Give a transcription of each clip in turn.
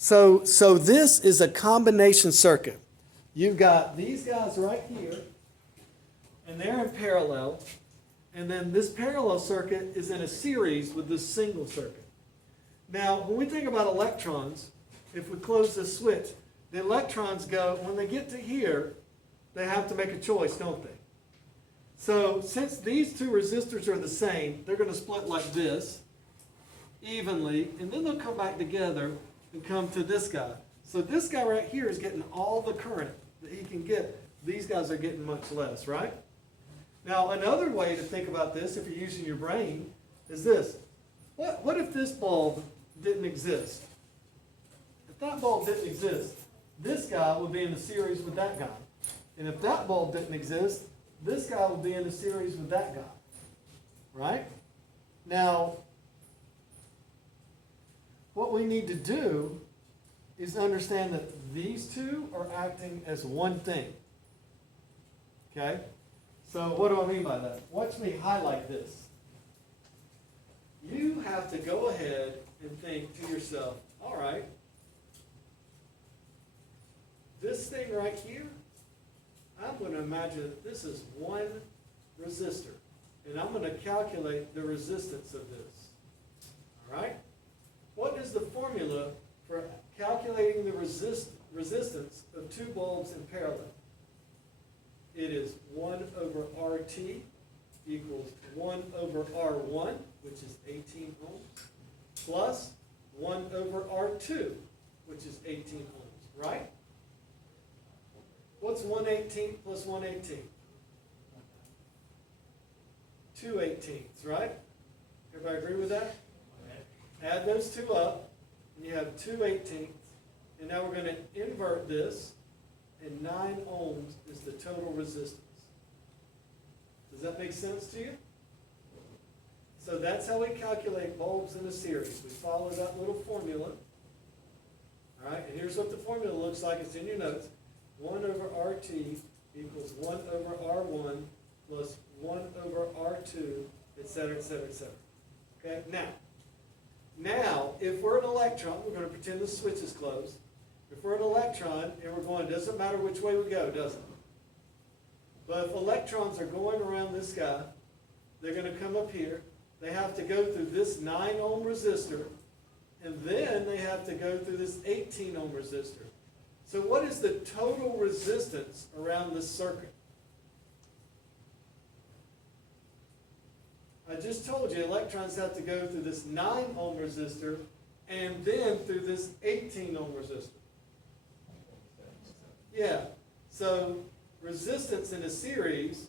So this is a combination circuit. You've got these guys right here, and they're in parallel, and then this parallel circuit is in a series with this single circuit. Now, when we think about electrons, if we close this switch, the electrons go, when they get to here, they have to make a choice, don't they? So since these two resistors are the same, they're going to split like this, evenly, and then they'll come back together and come to this guy. So this guy right here is getting all the current that he can get. These guys are getting much less, right? Now, another way to think about this, if you're using your brain, is this. What if this bulb didn't exist? If that bulb didn't exist, this guy would be in a series with that guy. And if that bulb didn't exist, this guy would be in a series with that guy. Right? Now, what we need to do is understand that these two are acting as one thing. Okay? So what do I mean by that? Watch me highlight this. You have to go ahead and think to yourself, all right, this thing right here, I'm going to imagine that this is one resistor. And I'm going to calculate the resistance of this. All right? What is the formula for calculating the resistance of two bulbs in parallel? It is 1 over RT equals 1 over R1, which is 18 ohms, plus 1 over R2, which is 18 ohms, right? What's 1/18 plus 1/18? 2/18, right? Everybody agree with that? Add those two up, and you have 2/18. And now we're going to invert this, and 9 ohms is the total resistance. Does that make sense to you? So that's how we calculate bulbs in a series. We follow that little formula. All right, and here's what the formula looks like. It's in your notes. 1 over RT equals 1 over R1 plus 1 over R2, etc., etc., etc. Okay, now, if we're an electron, we're going to pretend the switch is closed. If we're an electron and we're going, doesn't matter which way we go, does it? But if electrons are going around this guy, they're going to come up here. They have to go through this 9 ohm resistor, and then they have to go through this 18 ohm resistor. So what is the total resistance around this circuit? I just told you electrons have to go through this 9 ohm resistor and then through this 18 ohm resistor. Yeah, so resistance in a series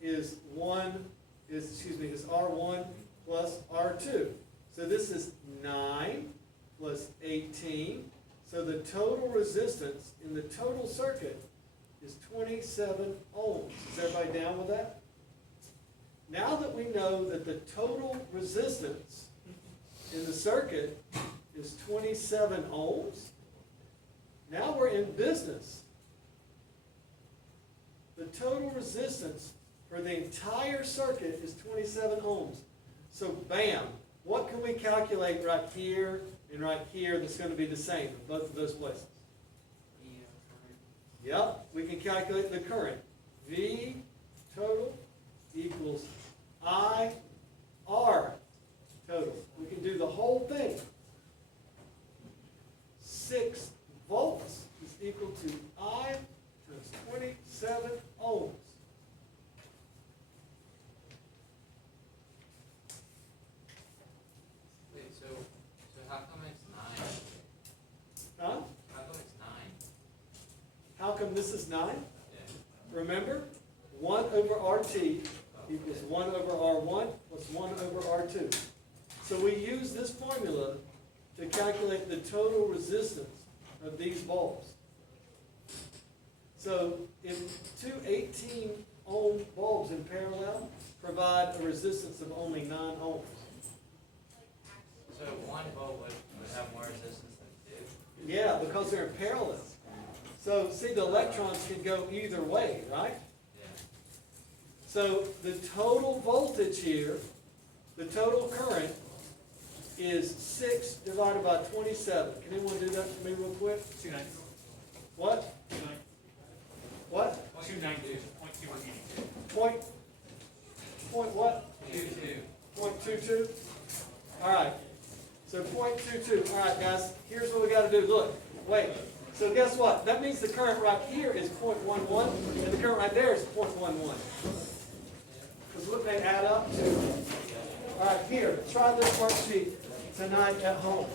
is R1 plus R2. So this is 9 plus 18. So the total resistance in the total circuit is 27 ohms. Is everybody down with that? Now that we know that the total resistance in the circuit is 27 ohms, now we're in business. The total resistance for the entire circuit is 27 ohms. So bam, what can we calculate right here and right here that's going to be the same in both of those places? Yep, we can calculate the current. V total equals IR total. We can do the whole thing. 6 volts is equal to I times 27 ohms. Wait, so how come it's 9? Huh? How come it's 9? How come this is 9? Yeah. Remember, 1 over RT equals 1 over R1 plus 1 over R2. So we use this formula to calculate the total resistance of these bulbs. So if two 18 ohm bulbs in parallel provide a resistance of only 9 ohms. So one volt would have more resistance than 2? Yeah, because they're in parallel. So see, the electrons can go either way, right? Yeah. So the total voltage here, the total current, is 6 divided by 27. Can anyone do that for me real quick? 292. What? 292. What? 292. Point two we're getting to. Point what? 2-2. 0.22? Alright, so 0.22. Alright guys, here's what we gotta do. Look, wait. So guess what? That means the current right here is 0.11, and the current right there is 0.11. Because what they add up to. Alright, here, try this worksheet tonight at home.